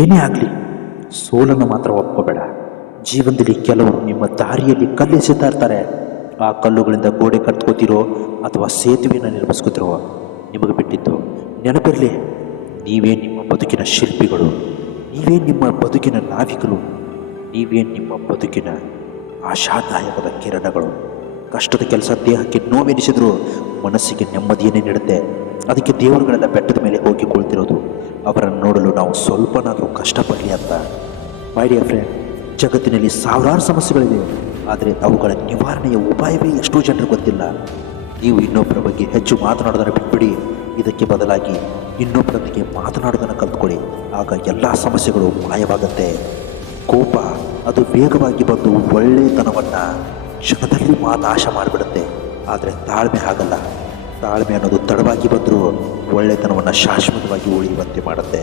ಏನೇ ಆಗಲಿ ಸೋಲನ್ನು ಮಾತ್ರ ಒಪ್ಕೋಬೇಡ. ಜೀವನದಲ್ಲಿ ಕೆಲವರು ನಿಮ್ಮ ದಾರಿಯಲ್ಲಿ ಕಲ್ಲೆಸೆತಾ ಇರ್ತಾರೆ. ಆ ಕಲ್ಲುಗಳಿಂದ ಗೋಡೆ ಕಟ್ಕೋತಿರೋ ಅಥವಾ ಸೇತುವೆಯನ್ನು ನಿರ್ಮಿಸ್ಕೋತಿರೋ ನಿಮಗೆ ಬಿಟ್ಟಿದ್ದು. ನೆನಪಿರಲಿ, ನೀವೇ ನಿಮ್ಮ ಬದುಕಿನ ಶಿಲ್ಪಿಗಳು, ನೀವೇ ನಿಮ್ಮ ಬದುಕಿನ ನಾವಿಕರು, ನೀವೇ ನಿಮ್ಮ ಬದುಕಿನ ಆಶಾದಾಯಕದ ಕಿರಣಗಳು. ಕಷ್ಟದ ಕೆಲಸ ದೇಹಕ್ಕೆ ನೋವೆನಿಸಿದ್ರು ಮನಸ್ಸಿಗೆ ನೆಮ್ಮದಿಯನ್ನೇ ನೀಡುತ್ತೆ. ಅದಕ್ಕೆ ದೇವರುಗಳೆಲ್ಲ ಬೆಟ್ಟದ ಮೇಲೆ ಹೋಗಿ ಕುಳಿತಿರೋದು ಅವರನ್ನು ನೋಡಲು ನಾವು ಸ್ವಲ್ಪನಾದರೂ ಕಷ್ಟಪಡಲಿ ಅಂತ. ಮೈ ಡಿಯರ್ ಫ್ರೆಂಡ್, ಜಗತ್ತಿನಲ್ಲಿ ಸಾವಿರಾರು ಸಮಸ್ಯೆಗಳಿವೆ, ಆದರೆ ಅವುಗಳ ನಿವಾರಣೆಯ ಉಪಾಯವೇ ಎಷ್ಟೋ ಜನರಿಗೆ ಗೊತ್ತಿಲ್ಲ. ನೀವು ಇನ್ನೊಬ್ಬರ ಬಗ್ಗೆ ಹೆಚ್ಚು ಮಾತನಾಡೋದನ್ನು ಬಿಟ್ಬಿಡಿ. ಇದಕ್ಕೆ ಬದಲಾಗಿ ಇನ್ನೊಬ್ಬರೊಂದಿಗೆ ಮಾತನಾಡೋದನ್ನು ಕಲ್ತ್ಕೊಳ್ಳಿ. ಆಗ ಎಲ್ಲ ಸಮಸ್ಯೆಗಳು ಮಾಯವಾಗುತ್ತೆ. ಕೋಪ ಅದು ವೇಗವಾಗಿ ಬಂದು ಒಳ್ಳೆಯತನವನ್ನು ಕ್ಷಣದಲ್ಲಿ ನಾಶ ಮಾಡಿಬಿಡುತ್ತೆ. ಆದರೆ ತಾಳ್ಮೆ ಹಾಗಲ್ಲ. ತಾಳ್ಮೆ ಅನ್ನೋದು ತಡವಾಗಿ ಬಂದರೂ ಒಳ್ಳೆತನವನ್ನು ಶಾಶ್ವತವಾಗಿ ಉಳಿಯುವಂತೆ ಮಾಡುತ್ತೆ.